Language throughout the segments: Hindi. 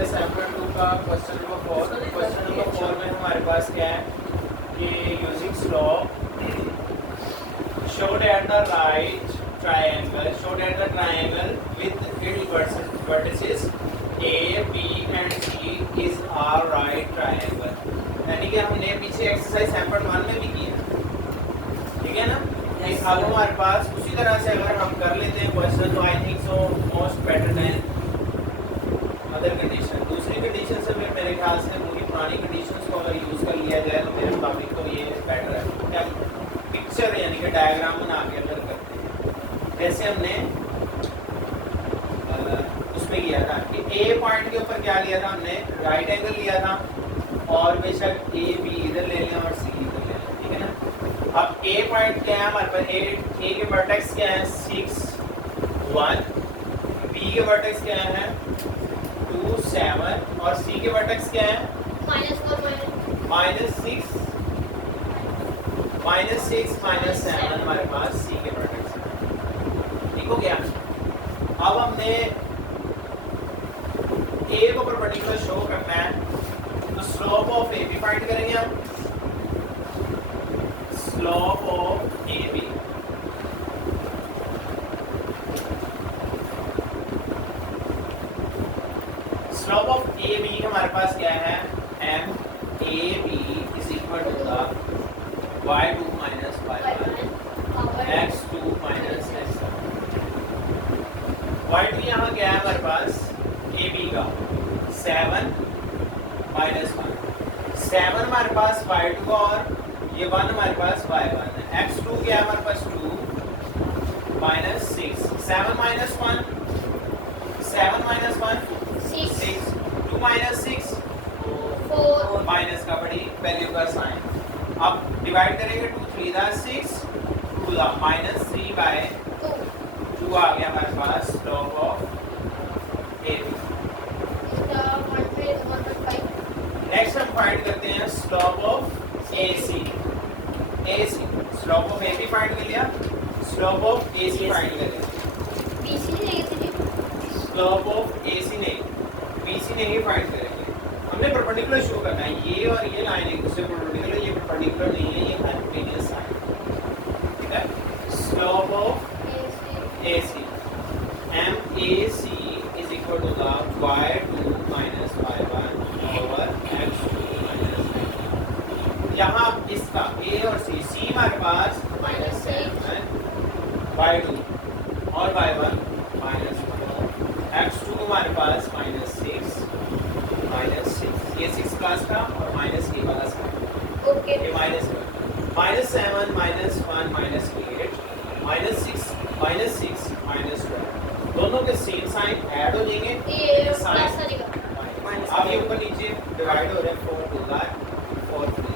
एक्सरसाइज चैप्टर 2 का क्वेश्चन नंबर 4। क्वेश्चन नंबर 4 में हमारे पास क्या है कि using slope showed at the right triangle with its vertices A, B and C is a right triangle। यानी कि हमने पीछे एक्सरसाइज चैप्टर 1 में भी किया, ठीक है ना। अब हमारे पास उसी तरह से अगर हम कर लेते हैं क्वेश्चन, तो I think so most better than other condition. दूसरी कंडीशन से फिर मेरे ख्याल से पूरी पुरानी कंडीशंस को अगर यूज़ कर लिया जाए तो मेरे मुताबिक तो ये बेटर है। क्या पिक्चर यानी कि डायग्राम बना के अगर करते हैं, जैसे हमने उसमें किया था कि ए पॉइंट के ऊपर क्या लिया था हमने, राइट एंगल लिया था और बेशक ए बी इधर ले लिया और सी इधर ले लिया, ठीक है ना। अब ए पॉइंट क्या है हमारे पास, ए के वर्टेक्स क्या है 6 1, बी के वर्टेक्स क्या है 2 7 और सी के वर्टेक्स क्या है -6 -7 हमारे पास सी के वर्टेक्स, ठीक हो गया। अब हमने ए को परपेंडिकुलर शो करना है, तो slope of A B find करेंगे हम। Slope of A B, slope of A B हमारे पास क्या है, M A B is equal to the y2 minus y1 x2 minus x1। y2 यहाँ क्या है हमारे पास ए बी का 7 minus 1, 7 हमारे पास y2 का और ये 1 हमारे पास y1 है। x2 क्या है हमारे पास 2 minus 6, 7 minus 1 6, 2 minus 6 4, माइनस का बड़ी वैल्यू का साइन। अब डिवाइड करेंगे 2 3 दा 6 2 दा -3/2 आ गया हमारे पास slope of A B. Next हम फाइंड करते हैं slope of A C. Slope of A B find कर लिया, slope of A C find करेंगे। स्लोप ऑफ ए सी नहीं, बी सी नहीं फाइंड करेंगे। हमने परपेंडिकुलर शो करना है, ये और ये लाइन एक दूसरे परपेंडिकुलर, ये परपेंडिकुलर नहीं है, ये हाइपोटेन्यूस लाइन, ठीक है। Slope of AC M A C is equal to the y2 minus y1 over x2 minus x1। यहाँ इसका a और c हमारे पास -7 y2 और y1 -1, x2 हमारे पास -6 ये 6 क्लास का और माइनस के वाला साइन, ओके। ये माइनस -7 -1 -8 -6 -12 दोनों के सेम साइन ऐड हो जाएंगे, ये साइन अब ये ऊपर नीचे डिवाइड हो रहे हैं 4 2 4 3,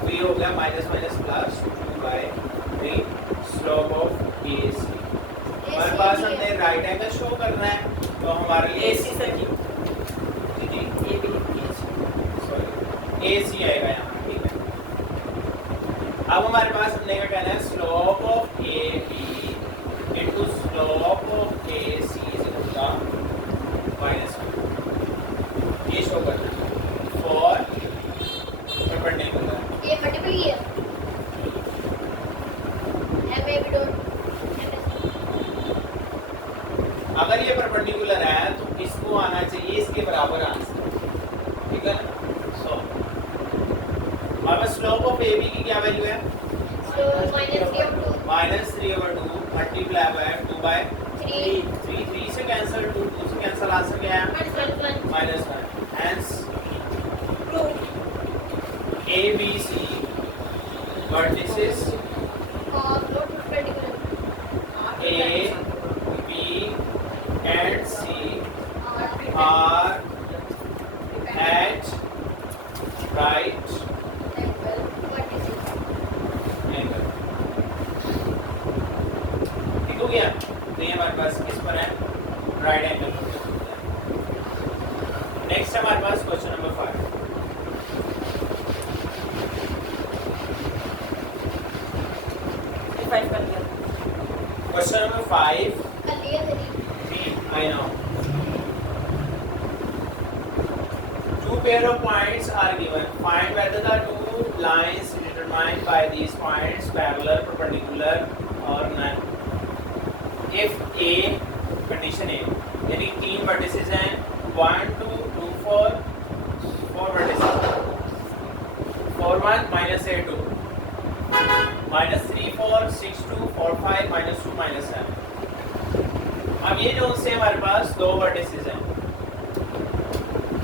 तो ये हो गया minus plus 2/3 slope of A सी। हमारे पास हमने राइट एंगल शो करना है, तो हमारे लिए AC से ए सी आएगा यहाँ, ठीक है। अब हमारे पास हमने क्या कहना है, slope of A B into slope of A C is equal to -1, ये शो करना है फॉर परपेंडिकुलर। ये मल्टीपल ही है, एम ए बी डॉट। अगर ये परपेंडिकुलर है तो इसको आना चाहिए इसके बराबर आंसर, ठीक है ना। सो हमारे स्लोप ऑफ ए बी की क्या वैल्यू है, -3/2 मल्टीप्लाई बाय 2/3, 3 से कैंसिल 2 से कैंसिल, आंसर क्या है -1। Hence A B C vertices A, B and C are at right angle, ठीक हो गया। तो ये हमारे पास किस पर है, राइट एंगल। नेक्स्ट हमारे पास question number 5। Question number 5 I know pair of points are given. Find whether the two lines determined by these points parallel, perpendicular or none. If A, condition A, यानी 3 vertices हैं, 1 2 2 4 vertices, 4 1 minus A 2 minus 3 4 6 2 4 5 minus 2 minus 7. अब ये जो से हमारे पास दो वर्टिसेस हैं,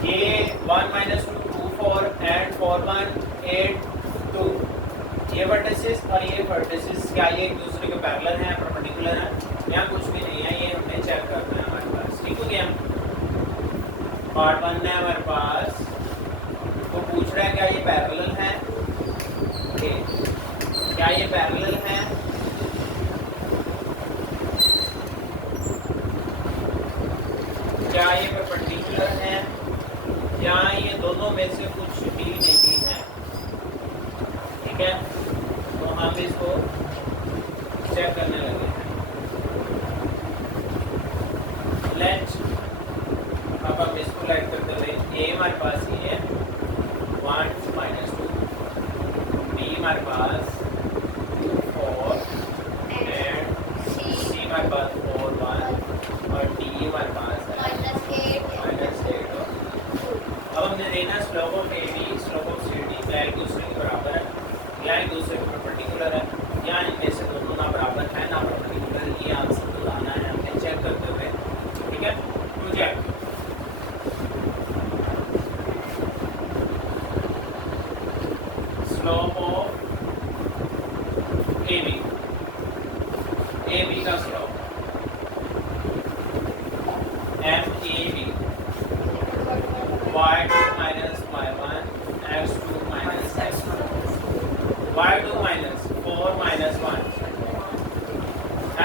ये 1 minus 2 2 4 and 4 1 8 2, ये वर्टिसेस और ये वर्टिसेस क्या ये एक दूसरे के पैरेलल हैं, परपेंडिकुलर हैं? यहाँ कुछ भी नहीं है, ये हमने चेक करना है हमारे पास। ठीक हो गया? पार्ट 1 है हमारे पास, तो पूछ रहा है क्या ये पैरेलल है? ओके, क्या ये पैरेलल है? क्या ये परपेंडिकुलर है या ये दोनों में से कुछ भी नहीं है? ठीक है, तो हम इसको चेक करने लगे हैं। लेट अब हम इसको लाइट करते हुए ए हमारे पास ये है 1 minus 2, बी हमारे पास 2 4 एंड सी हमारे पास 4 1 और डी हमारे पास है -8। अब हमने देखना slope of A B, slope of C D क्या एक दूसरे के बराबर है या एक दूसरे के परपेंडिकुलर है या इनमें से दोनों ना बराबर है ना परपेंडिकुलर, ये आंसर को लाना है हमने चेक करते हुए। ठीक है, तो क्या स्लोप ऑफ ए बी का slope M A B y2 minus y1 x2 minus x1, y2 minus 4 minus 1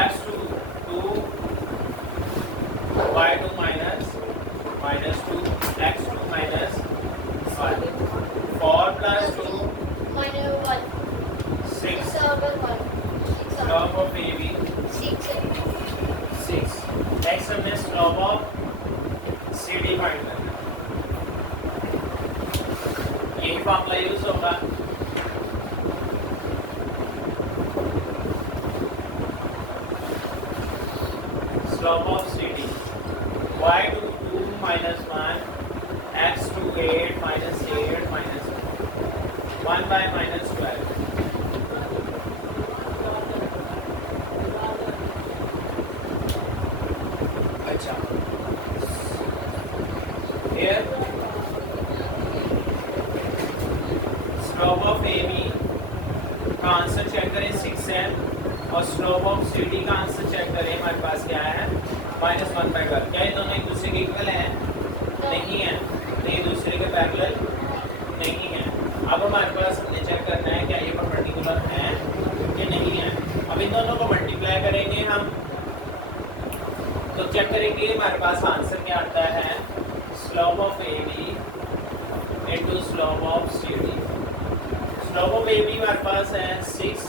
x2 2 y2 minus 2 x2 minus 1 4 plus 2 6 slope of AB 6 next हमने slope of CD फाइंड करना, यही फॉर्मूला यूज होगा। Slope of CD y2 2 minus 1 x2 8 minus 8 minus 1 by minus 12। अच्छा, here slope of A B का आंसर चेक करें 6 है और स्लोप ऑफ सी डी का आंसर चेक करें, हमारे पास क्या है -1/12। क्या ये दोनों एक दूसरे के इक्वल हैं? नहीं है, तो ये दूसरे के पैरेलल नहीं है। अब हमारे पास हमने चेक करना है क्या ये परपेंडिकुलर है कि नहीं है। अब इन दोनों को मल्टीप्लाई करेंगे हम, तो चेक करेंगे हमारे पास आंसर क्या आता है, slope of A B into slope of C D. Slope of A B हमारे पास है 6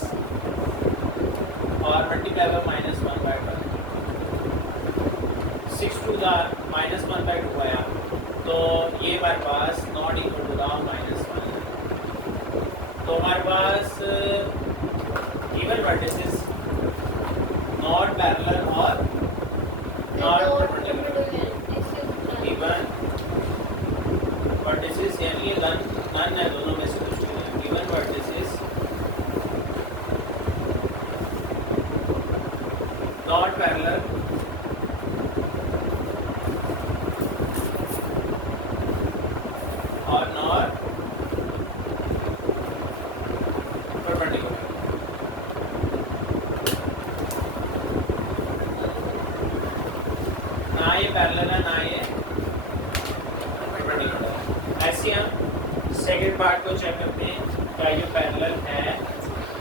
और मल्टीप्लाई बाय -1/12, 6 टू द -1/2 आया, तो ये हमारे पास नॉट इक्वल टू द -1। तो हमारे पास इवन वर्टिसेस नॉट पैरेलल और नॉट परपेंडिकुलर, इवन वर्टिसेस यानी नन है, दोनों में से कुछ नहीं है। इवन वर्टिसेस नॉट पैरेलल और नॉट परपेंडिकुलर। ना ये पैरेलल है ना ये परपेंडिकुलर। ऐसे हम सेकंड पार्ट को चेक करते हैं क्या ये पैरेलल है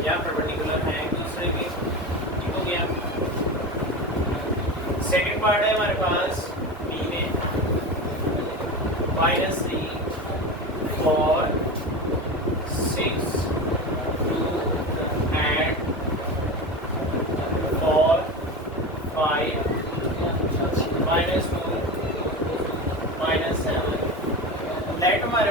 या परपेंडिकुलर है एक दूसरे के। ठीक हो गया, सेकंड पार्ट है हमारे पास बी में -3 4 6 2 and 4 5 -2 -7। लेट हमारे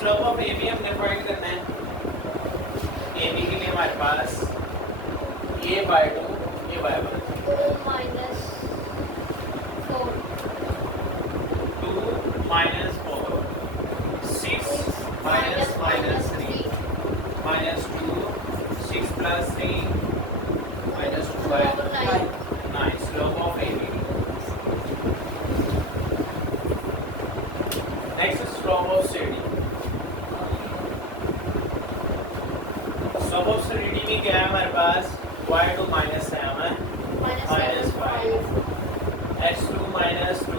स्लोप ऑफ ए बी हमने फाइंड करना है। ए बी के लिए हमारे पास a by 2 a by 1 2 minus 4 2 minus 4 6 minus minus 3 minus 2 6 plus 3 minus 2 by 9 slope of AB. Next is slope of CD. slope of CD में क्या है हमारे पास y2 minus 7 minus 5 x2 minus 2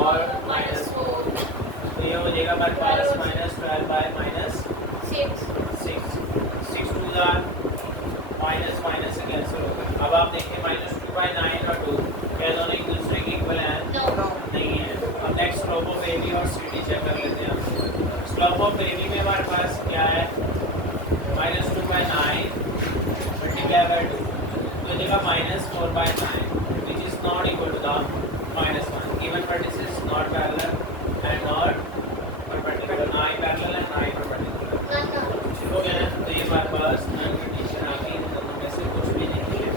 और minus 4 तो ये हो जाएगा हमारे पास minus 12 by minus 6 6 2 are minus minus से कैंसिल हो गया। अब आप देखिए minus 2 by 9 और 2 क्या दोनों एक दूसरे के इक्वल हैं? No. नहीं है। अब नेक्स्ट स्लोप ऑफ AB और CD चेक कर लेते हैं। स्लोप ऑफ AB में हमारे पास क्या है minus 2 by 9 multiply by 2 तो ये देगा minus 4 by 9 which is not equal to the minus 1 given vertices not parallel and not perpendicular, ना ही parallel and ना ही perpendicular। No. हो गया ना? तो ये हमारे पास नॉन कंडीशन आ गई, इन दोनों में से कुछ भी नहीं है।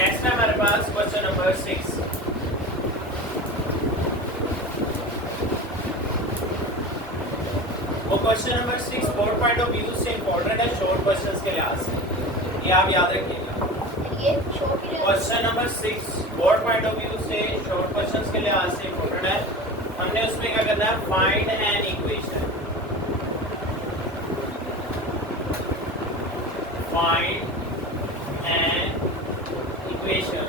नेक्स्ट है हमारे पास क्वेश्चन नंबर 6। वो question number 6 board point of view से इंपॉर्टेंट है शॉर्ट क्वेश्चंस के लिहाज से, ये आप याद रखिएगा। ये छोटी question number 6 board point of view से शॉर्ट क्वेश्चंस के लिहाज से इंपॉर्टेंट है। हमने उसमें क्या करना है find an equation, find an equation.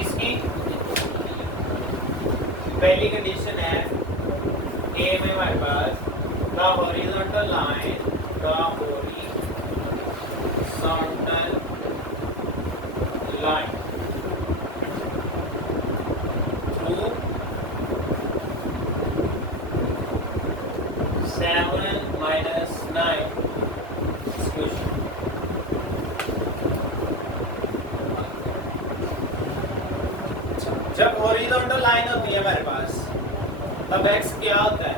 इसकी पहली कंडीशन है ए में हमारे पास the horizontal line, the horizontal line through 7 minus 9 square। जब हॉरिजॉन्टल लाइन होती है हमारे पास तब x क्या होता है?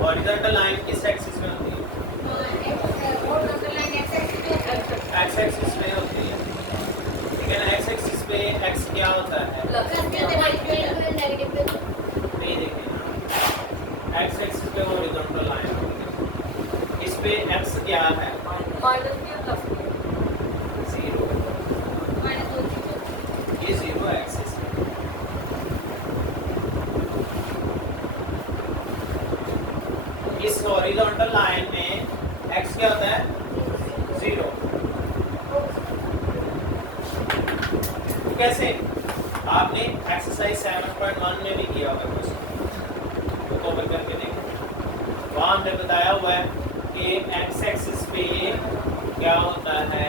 हॉरिजॉन्टल लाइन किस एक्सिस में होती है? x एक्सिस में होती है, ठीक है ना? x एक्सिस पे x क्या होता है? नहीं देखिए x एक्सिस पे हॉरिजॉन्टल लाइन होती है, इस पे x क्या है? 0। ये 0 एक्सिस है। इस हॉरिजॉन्टल लाइन में x क्या होता है? 0। कैसे? आपने एक्सरसाइज 7.1 में भी किया होगा क्वेश्चन, तो कवर करके देखो। वहाँ हमने बताया हुआ है कि x एक्सिस पे क्या होता है?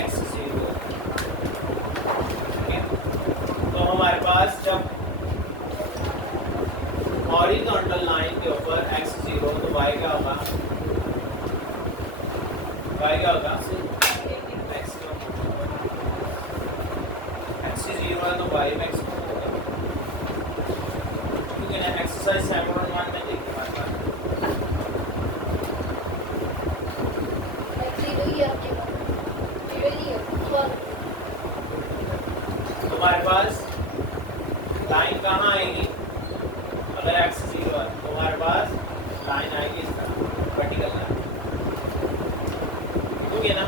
x 0। ठीक है? तो हमारे पास जब हॉरिजॉन्टल लाइन के ऊपर x 0 तो y क्या होगा? y क्या होगा? x x 0 है तो y में x होगा। ठीक है ना? एक्सरसाइज 7.1 में देखिए हमारे पास तुम्हारे पास लाइन कहाँ आएगी? अगर x 0 है तो हमारे पास लाइन आएगी इस तरह वर्टिकल लाइन, ठीक है ना?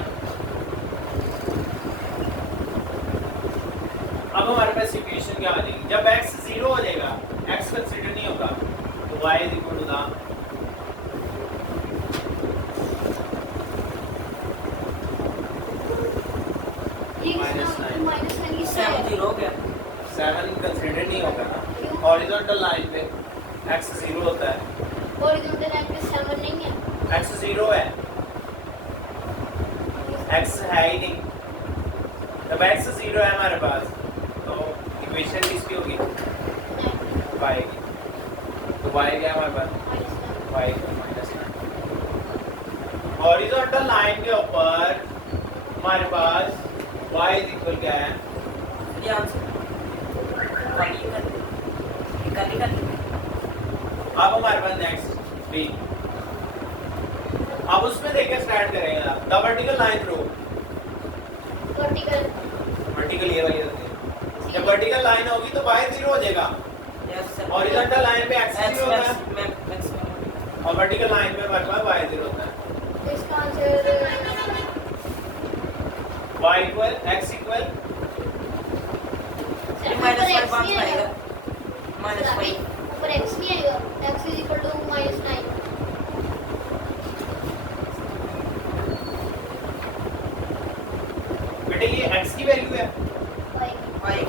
अब हमारे पास इक्वेशन क्या आ जाएगी? जब x 0 हो जाएगा, x कंसीडर नहीं होगा, तो y is equal to the seven consider नहीं होगा ना। हॉरिजॉन्टल लाइन पे x 0 होता है, x 0 है, x है ही नहीं। जब x 0 है हमारे पास तो इक्वेशन किसकी होगी? y की। तो y क्या है हमारे पास? y का -9। हॉरिजॉन्टल लाइन के ऊपर हमारे पास y इज इक्वल क्या है? ये आंसर कर अब हमारे पास नेक्स्ट b। अब उसमें देखिए स्टार्ट करेंगे the vertical line through vertical vertical ये वाली होती है। जब वर्टिकल लाइन होगी तो y 0 हो जाएगा। यस सर हॉरिजॉन्टल लाइन पे x 0 होता है मैक्सिमम और वर्टिकल लाइन पे हमारे पास y 0 होता है। तो इसका answer y equal x equal -5 आएगा -5 ऊपर x नहीं आएगा। x is equal to -9। बेटे ये x की वैल्यू है,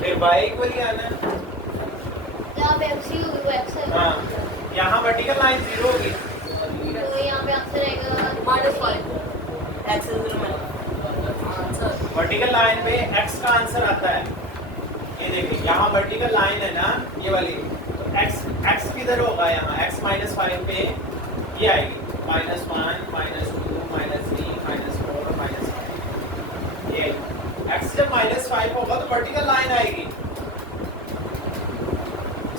फिर y इक्वल ही आना है। यहाँ पे x ही होगी, वो x है। हाँ, यहाँ वर्टिकल लाइन 0 होगी तो यहाँ पे आंसर आएगा -5 x आंसर वर्टिकल लाइन पे x का आंसर आता है। ये देखिए यहाँ वर्टिकल लाइन है ना ये वाली, तो x किधर होगा? यहाँ x -5 पे ये आएगी -1 -2 -3 -4 -5। ये x जब -5 होगा तो वर्टिकल लाइन आएगी।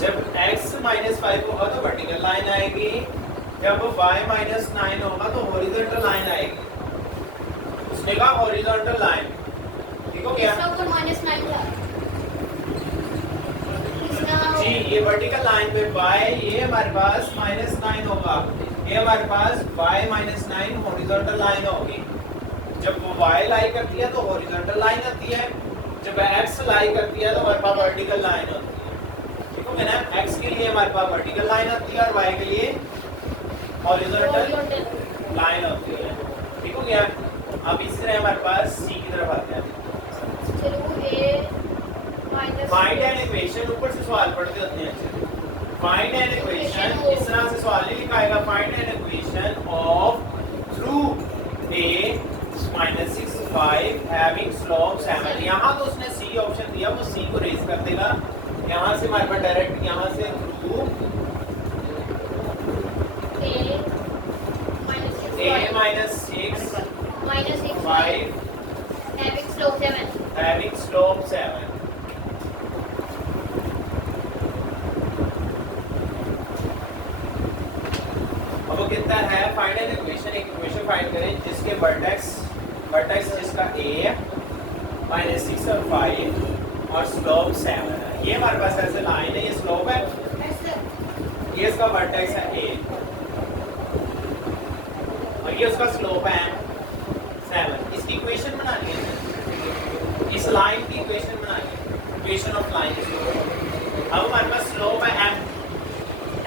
जब x -5 होगा तो वर्टिकल लाइन आएगी। जब y -9 होगा तो हॉरिजॉन्टल लाइन आएगी। उसने कहा हॉरिजॉन्टल लाइन, देखो क्या इसका ऊपर -9 था। इसका जी, ये वर्टिकल लाइन पे y ये हमारे पास -9 होगा, ये हमारे पास y -9 हॉरिजॉन्टल लाइन होगी। जब वो y लाई करती है तो हॉरिजॉन्टल लाइन आती है, जब x लाई करती है तो हमारे पास वर्टिकल लाइन होती है। ठीक है ना, x के लिए हमारे पास वर्टिकल लाइन आती है और y के लिए हॉरिजॉन्टल लाइन होती है। ठीक हो गया। अब इस तरह हमारे पास c की तरफ आते हैं। चलो ये फाइंड एन इक्वेशन, ऊपर से सवाल पढ़ते होते हैं अच्छे। फाइंड एन इक्वेशन, इस तरह से सवाल नहीं लिखा आएगा। Find an equation of through a -6 5 having slope 7। यहाँ तो उसने c ऑप्शन दिया, वो c को रेज कर देगा। यहाँ से हमारे पास डायरेक्ट यहाँ से through a -6 5 having slope 7. having slope 7। अब वो कितना है? फाइंड एन इक्वेशन, एक इक्वेशन फाइंड करें जिसके वर्टेक्स जिसका a है -6 और 5 और स्लोप 7 है। ये हमारे पास ऐसे लाइन है, ये स्लोप है, ये इसका वर्टेक्स है a और ये उसका स्लोप है 7। इसकी इक्वेशन बनानी है, इस लाइन की इक्वेशन बनानी है, इक्वेशन ऑफ लाइन। अब हमारे पास स्लोप है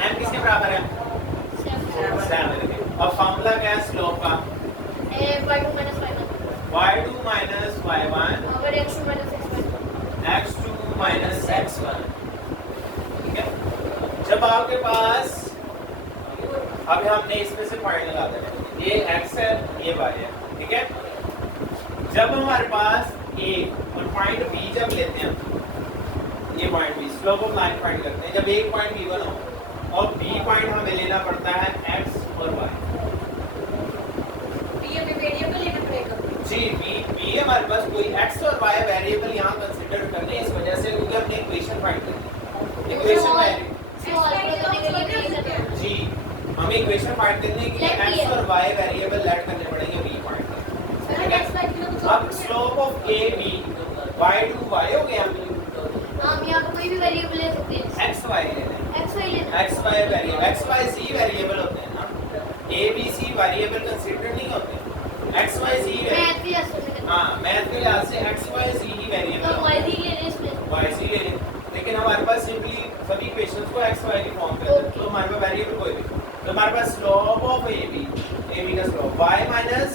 m किसके बराबर है? 7 के। और फॉर्मूला क्या है स्लोप का? y2 minus y1. y2 minus y1 over x2 minus x1. x2 minus x1। ठीक है। जब आपके पास, अब हमने इसमें से पॉइंट लगा देना, ये x है ये y है। ठीक है। जब हमारे पास a और पॉइंट b जब लेते हैं, ये point b, slope of line find करते हैं जब एक पॉइंट b1 हो और b पॉइंट हमें लेना पड़ता है x और y। ये भी वेरिएबल लेना पड़ेगा। जी, b हमारे पास कोई x और y वेरिएबल यहाँ कंसीडर करने, इस वजह से क्योंकि हमने इक्वेशन फाइंड करनी है। इक्वेशन वैल्यू जी, हमें इक्वेशन फाइंड करने के लिए x और y वेरिएबल ऐड करने पड़ेंगे b पॉइंट पर। अब slope of a b y2 y हो गया, हम यहाँ पे कोई भी वेरिएबल ले सकते हैं। x y ले लें, x y लेना। x y variable, x y c variable होते हैं ना, a b c variable consider नहीं होते, x y c मैथ भी ऐसे में करना। हाँ, मैथ के लिहाज से x y c ही वेरिएबल तो y भी ले लें इसमें। y c ले लें, लेकिन हमारे पास सिंपली सभी इक्वेशंस को x y की फॉर्म कर दें, तो हमारे पास वेरिएबल कोई भी, तो हमारे पास स्लोप ऑफ a b का स्लोप y माइनस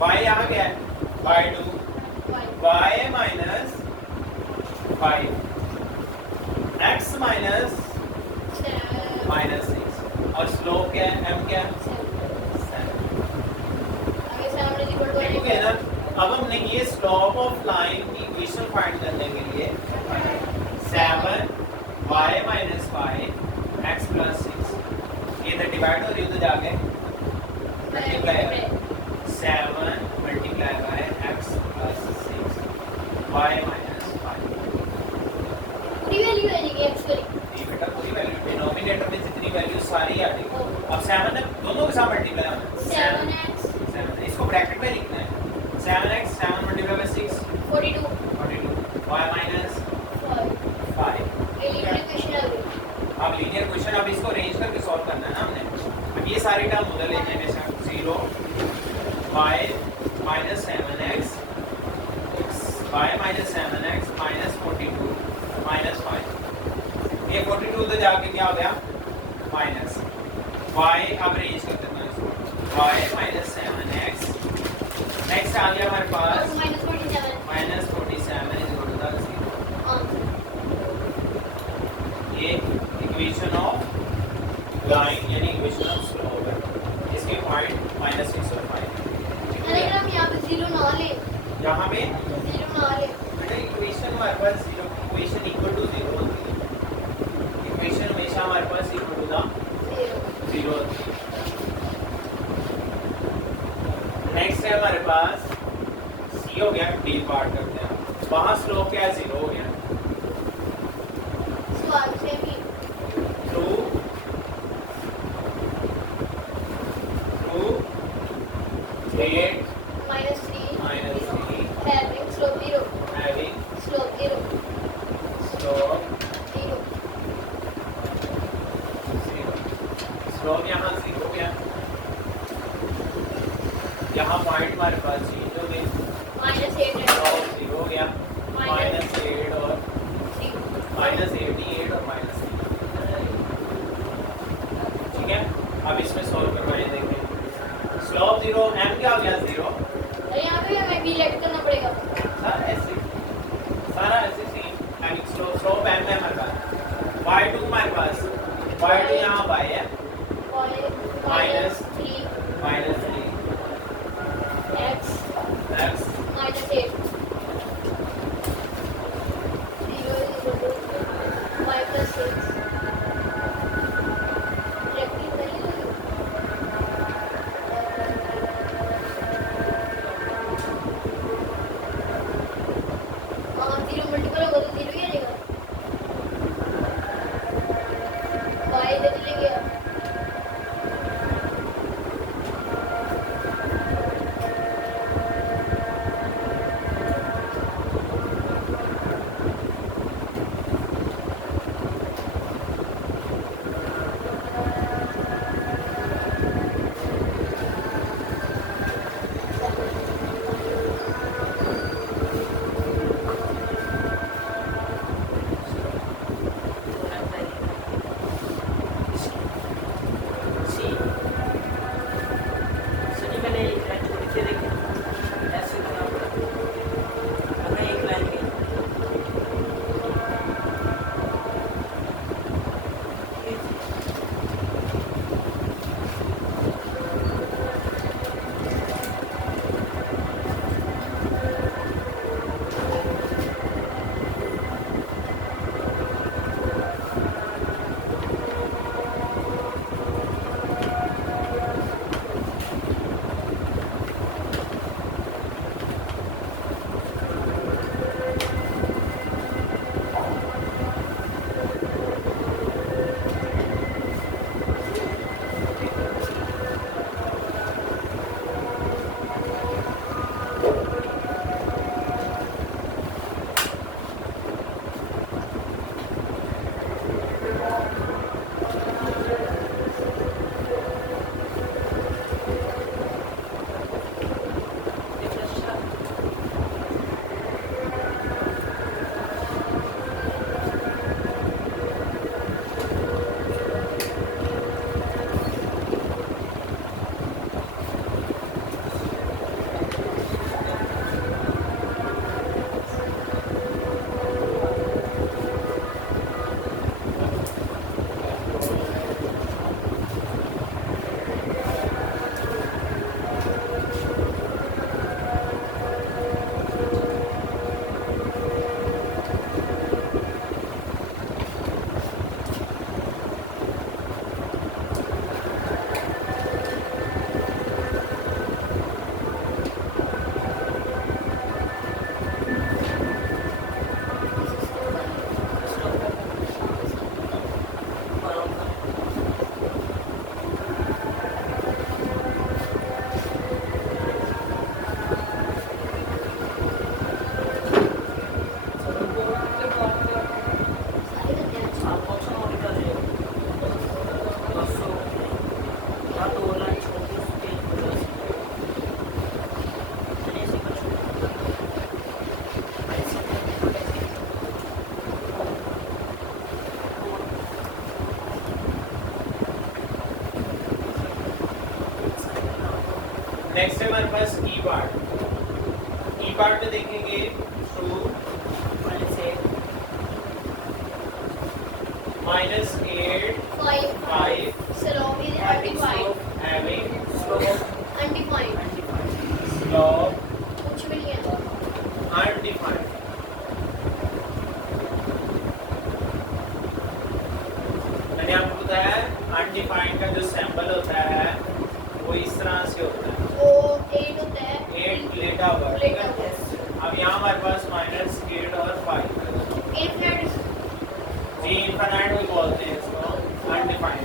y यहाँ क्या है y2 y minus 5 x minus -6 और स्लोप क्या है m क्या है 7। आगे से हमने इक्वल टू ठीक है ना। अब हमने ये स्लोप ऑफ लाइन की इक्वेशन फाइंड करने के लिए 7 y minus 5 x plus 6 ये तो डिवाइड हो रही है, तो जाके multiply 7 multiply by x plus y minus 5। पूरी वैल्यू है ये x वाली। ये बेटा पूरी वैल्यू डिनोमिनेटर में जितनी वैल्यू सारी आ गई। अब 7 दोनों के साथ मल्टीप्लाई होना है। 7x 7 इसको ब्रैकेट में लिखना है। 7x 7 multiply by 6 42 42 y minus 5। ये लीनियर इक्वेशन आ गई। अब लीनियर क्वेश्चन अब इसको अरेंज करके सॉल्व करना है ना हमने। अब ये सारे टर्म उधर ले जाएंगे सब 0 y minus 7x y minus 7x minus 42 minus 5। ये 42 उधर जाके क्या हो गया माइनस y अब अरेंज कर देना है इसको y माइनस 7x नेक्स्ट आ गया हमारे पास -47 माइनस 47 इज इक्वल टू 0। हां ये इक्वेशन ऑफ लाइन यानी इक्वेशन ऑफ स्लोप है। इसके पॉइंट -6 और 5। अगर हम यहां पे 0 ना ले, यहाँ पे 0 ना ले, बेटा इक्वेशन हमारे पास 0 इक्वेशन इक्वल टू 0 होती है। इक्वेशन हमेशा हमारे पास इक्वल टू 0 होती है। नेक्स्ट है हमारे पास सी हो गया डी पार्ट करते हैं। वहाँ स्लोप क्या है 0 हो गया। सवाल से भी 2 8 -3 minus 3 having slope 0 having slope 0 slope 0 0। Slope यहाँ 0 हो गया। यहाँ पॉइंट हमारे पास चेंज हो गए। -8 है स्लोप 0 हो गया Minus -8 और 3 -88 और -3। ठीक है अब इसमें सॉल्व करवाए देखें। स्लोप 0 m क्या हो गया 0। अरे यहाँ पे हमें भी लेट करना पड़ेगा। सारा ऐसे सेम हैविंग स्लोप m है हमारे पास। y2 हमारे पास y2 यहाँ y है -3 -3 x x -8 0 is equal to y plus 6 directly value हाँ 0 मल्टीपल होगा तो 0 ही आ जाएगा। y इधर चले गया ई पार्ट में देखेंगे 2 -8 -8 5 5 slope is undefined having slope undefined slope कुछ भी नहीं है undefined. मैंने आपको बताया अनडिफाइंड का जो सैंपल होता है वो इस तरह से होता है वो 8 होता है 8 लेटा हुआ है, ठीक है? अब यहाँ हमारे पास -8 और 5 infinite जी इनफाइनाइट भी बोलते हैं इसको अनडिफाइंड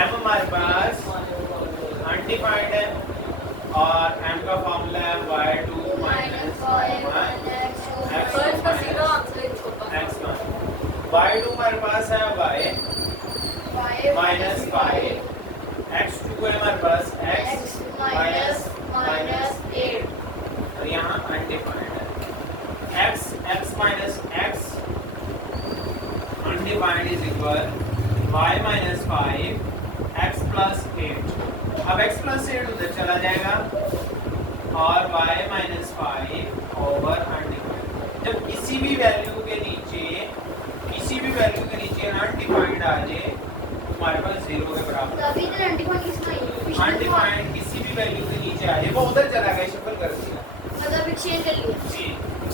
एम हमारे पास अनडिफाइंड है और एम का फॉर्मूला है y2 minus - 5 1 x तो इसका सीधा आंसर एक छोटा x1 y2 हमारे पास है y minus 5 x2 है हमारे पास x minus 8 और यहाँ अनडिफाइंड है x minus x undefined is equal y minus 5 x plus 8 अब x plus 8 उधर चला जाएगा और y minus 5 over undefined जब किसी भी वैल्यू के नीचे अनडिफाइंड आ जाए हमारे पास 0 के बराबर तभी तो undefined किसका है अनडिफाइंड किसी भी वैल्यू के नीचे आ जाए वो उधर चला गया शफल कर दिया मतलब exchange कर लिया जी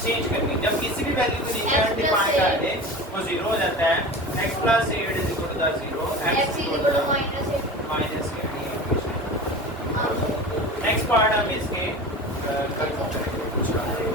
चेंज करनी जब किसी भी वैल्यू के नीचे अनडिफाइंड आ जाए वो 0 हो जाता है x plus 8 is equal to 0 x is equal to minus 8 minus 8 हाँ नेक्स्ट पार्ट हम इसके कर सकते हैं